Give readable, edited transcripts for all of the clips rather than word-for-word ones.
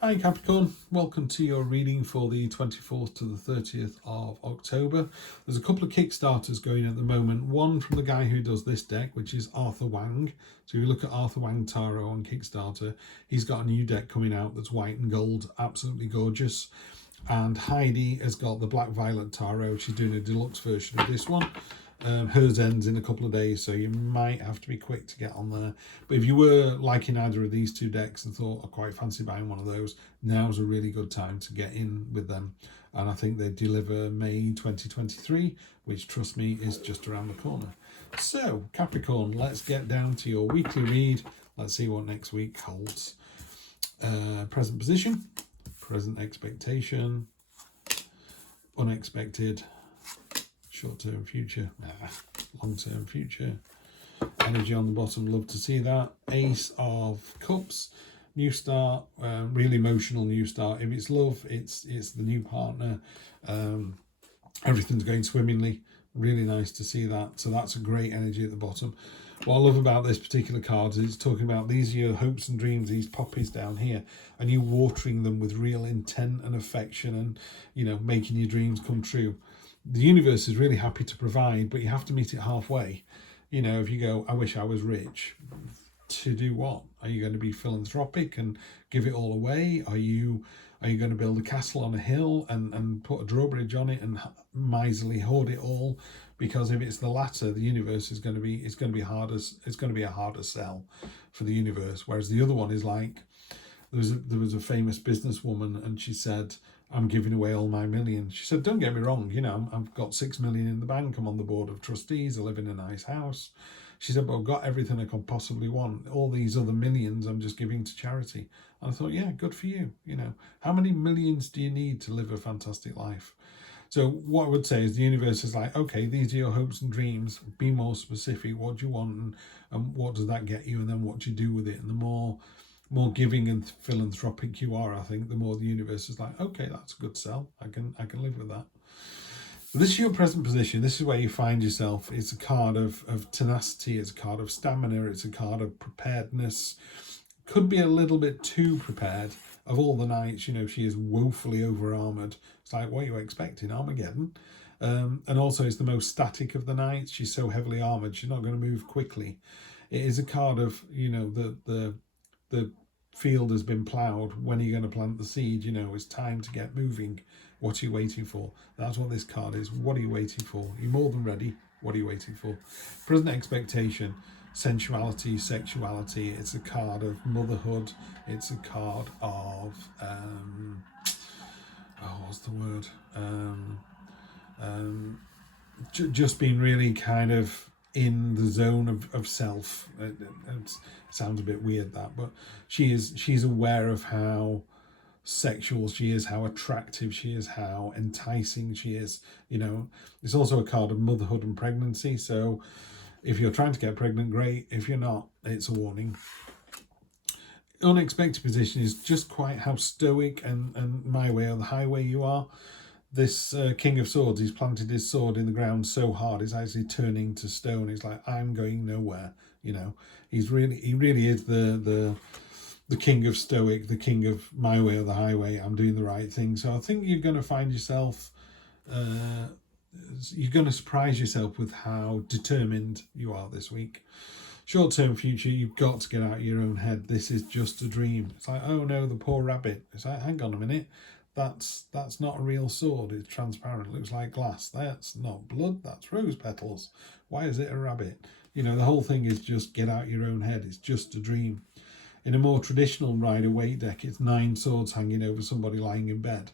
Hi Capricorn, welcome to your reading for the 24th to the 30th of October. There's a couple of Kickstarters going at the moment. One from the guy who does this deck, which is Arthur Wang. So if you look at Arthur Wang Tarot on Kickstarter, he's got a new deck coming out that's white and gold, absolutely gorgeous. And Heidi has got the Black Violet Tarot. She's doing a deluxe version of this one. Hers ends in a couple of days, so you might have to be quick to get on there. But if you were liking either of these two decks and thought, I quite fancy buying one of those, now's a really good time to get in with them. And I think they deliver May 2023, which, trust me, is just around the corner. So, Capricorn, let's get down to your weekly read. Let's see what next week holds. Present position, present expectation, unexpected, short-term future, long-term future. Energy on the bottom, love to see that. Ace of Cups, new start, really emotional new start. If it's love, it's the new partner. Everything's going swimmingly. Really nice to see that. So that's a great energy at the bottom. What I love about this particular card is it's talking about these are your hopes and dreams, these poppies down here, and you watering them with real intent and affection and, you know, making your dreams come true. The universe is really happy to provide, but you have to meet it halfway. You know, if you go, I wish I was rich, to do what? Are you going to be philanthropic and give it all away? Are you going to build a castle on a hill and put a drawbridge on it and miserly hoard it all? Because if it's the latter, the universe is going to be a harder sell for the universe. Whereas the other one is like, there was a famous businesswoman and she said, I'm giving away all my millions. She said, don't get me wrong, you know, I've got 6 million in the bank. I'm on the board of trustees. I live in a nice house. She said, but I've got everything I can possibly want. All these other millions I'm just giving to charity. And I thought, yeah, good for you. You know, how many millions do you need to live a fantastic life? So what I would say is the universe is like, okay, these are your hopes and dreams. Be more specific. What do you want? And what does that get you? And then what do you do with it? And the more giving and philanthropic you are, I think, the more the universe is like, okay, that's a good sell. I can live with that. So this is your present position. This is where you find yourself. It's a card of tenacity. It's a card of stamina. It's a card of preparedness. Could be a little bit too prepared. Of all the nights, you know, she is woefully over-armoured. It's like, what are you expecting? Armageddon. And also it's the most static of the nights. She's so heavily armoured, she's not going to move quickly. It is a card of, you know, the field has been ploughed. When are you going to plant the seed? You know, it's time to get moving. What are you waiting for? That's what this card is. What are you waiting for? You're more than ready. What are you waiting for? Present expectation, sensuality, sexuality. It's a card of motherhood. It's a card of, what's the word? Just being really kind of in the zone of self. It sounds a bit weird, that, but she's aware of how sexual she is, how attractive she is, how enticing she is. You know, it's also a card of motherhood and pregnancy. So if you're trying to get pregnant, great. If you're not, it's a warning. Unexpected position is just quite how stoic and my way or the highway you are. This King of Swords, he's planted his sword in the ground so hard it's actually turning to stone. He's like, I'm going nowhere. You know, he really is the king of stoic, the king of my way or the highway. I'm doing the right thing. So I think you're going to find yourself, you're going to surprise yourself with how determined you are this week. Short-term future, you've got to get out of your own head. This is just a dream. It's like, oh no, the poor rabbit. It's like, hang on a minute. That's not a real sword. It's transparent. It looks like glass. That's not blood. That's rose petals. Why is it a rabbit? You know, the whole thing is just get out your own head. It's just a dream. In a more traditional Rider-Waite deck, it's 9 swords hanging over somebody lying in bed.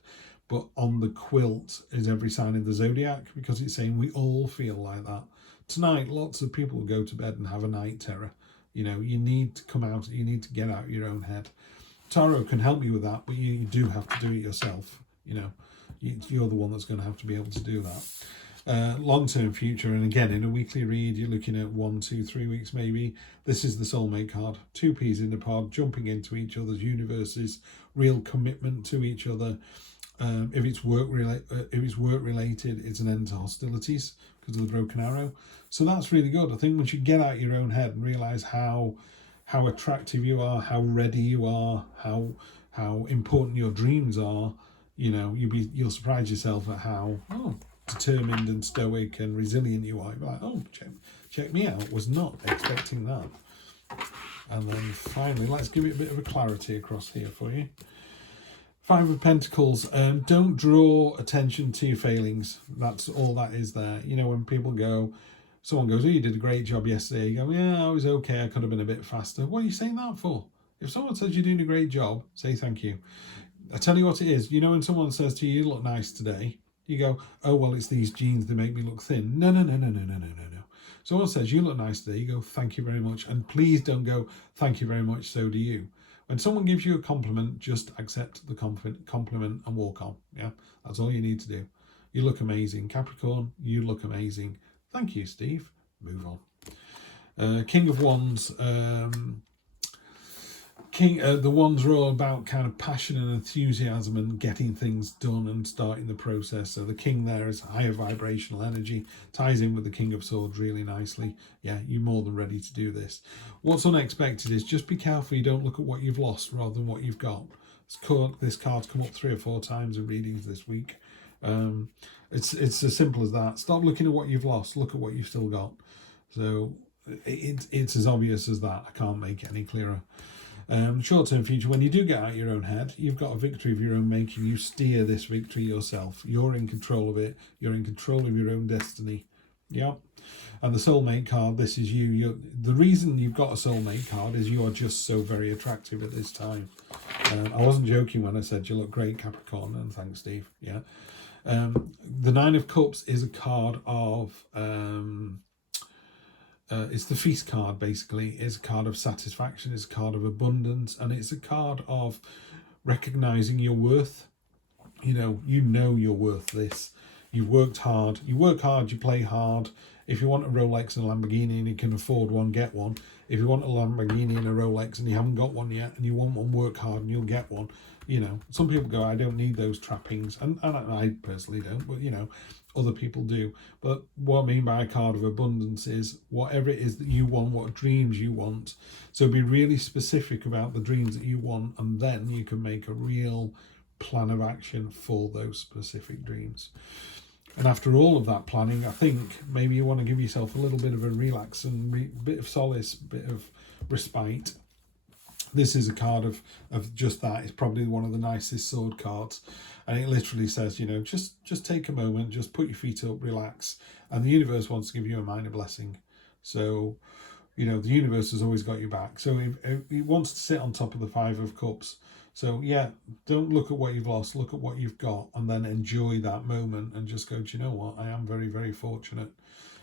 But on the quilt is every sign of the zodiac, because it's saying we all feel like that. Tonight, lots of people will go to bed and have a night terror. You know, you need to come out. You need to get out your own head. Tarot can help you with that, but you do have to do it yourself. You know, you're the one that's going to have to be able to do that. Long-term future, and again, in a weekly read, you're looking at 1, 2, 3 weeks maybe. This is the soulmate card. 2 peas in a pod, jumping into each other's universes, real commitment to each other. If it's work related, it's an end to hostilities because of the broken arrow. So that's really good. I think once you get out your own head and realise how attractive you are, how ready you are, how how important your dreams are, you know, you'll surprise yourself at how determined and stoic and resilient you are. You're like, oh, check me out. Was not expecting that. And then finally, let's give it a bit of a clarity across here for you. Five of Pentacles. Don't draw attention to your failings. That's all that is there. You know, when people go, someone goes, oh, you did a great job yesterday. You go, yeah, I was okay. I could have been a bit faster. What are you saying that for? If someone says you're doing a great job, say thank you. I tell you what it is. You know, when someone says to you, you look nice today, you go, oh, well, it's these jeans that make me look thin. No. Someone says you look nice today, you go, thank you very much. And please don't go, thank you very much, so do you. When someone gives you a compliment, just accept the compliment and walk on. Yeah, that's all you need to do. You look amazing. Capricorn, you look amazing. Thank you, Steve. Move on. King of Wands. The Wands are all about kind of passion and enthusiasm and getting things done and starting the process. So the King there is higher vibrational energy, ties in with the King of Swords really nicely. Yeah, you're more than ready to do this. What's unexpected is just be careful you don't look at what you've lost rather than what you've got. This card's come up 3 or 4 times in readings this week. It's as simple as that. Stop looking at what you've lost, look at what you've still got. So it's as obvious as that. I can't make it any clearer. Short-term future, when you do get out of your own head, you've got a victory of your own making. You steer this victory yourself. You're in control of it. You're in control of your own destiny. Yeah. And the soulmate card, this is you. The reason you've got a soulmate card is you are just so very attractive at this time. I wasn't joking when I said you look great, Capricorn, and thanks, Steve. Yeah. The Nine of Cups is a card of... it's the feast card, basically. It's a card of satisfaction, it's a card of abundance, and it's a card of recognizing your worth. You know you're worth this. You've worked hard. You work hard, you play hard. If you want a Rolex and a Lamborghini and you can afford one, get one. If you want a Lamborghini and a Rolex and you haven't got one yet and you want one, work hard and you'll get one. You know, some people go, I don't need those trappings. And I personally don't, but, you know, other people do. But what I mean by a card of abundance is whatever it is that you want, what dreams you want. So be really specific about the dreams that you want, and then you can make a real plan of action for those specific dreams. And after all of that planning, I think maybe you want to give yourself a little bit of a relax and bit of solace, bit of respite. This is a card of just that. It's probably one of the nicest sword cards. And it literally says, you know, just take a moment, just put your feet up, relax. And the universe wants to give you a minor blessing. So, you know, the universe has always got your back. So it wants to sit on top of the Five of Cups. So, yeah, don't look at what you've lost, look at what you've got, and then enjoy that moment and just go, do you know what? I am very, very fortunate.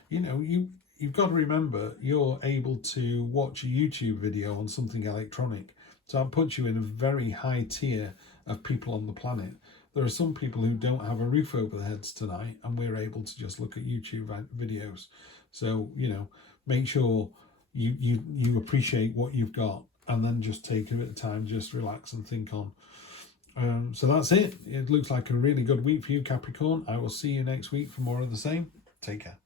You know, you've got to remember you're able to watch a YouTube video on something electronic. So that puts you in a very high tier of people on the planet. There are some people who don't have a roof over their heads tonight, and we're able to just look at YouTube videos. So, you know, make sure you appreciate what you've got, and then just take a bit of time, just relax and think on. So that's it. It looks like a really good week for you, Capricorn. I will see you next week for more of the same. Take care.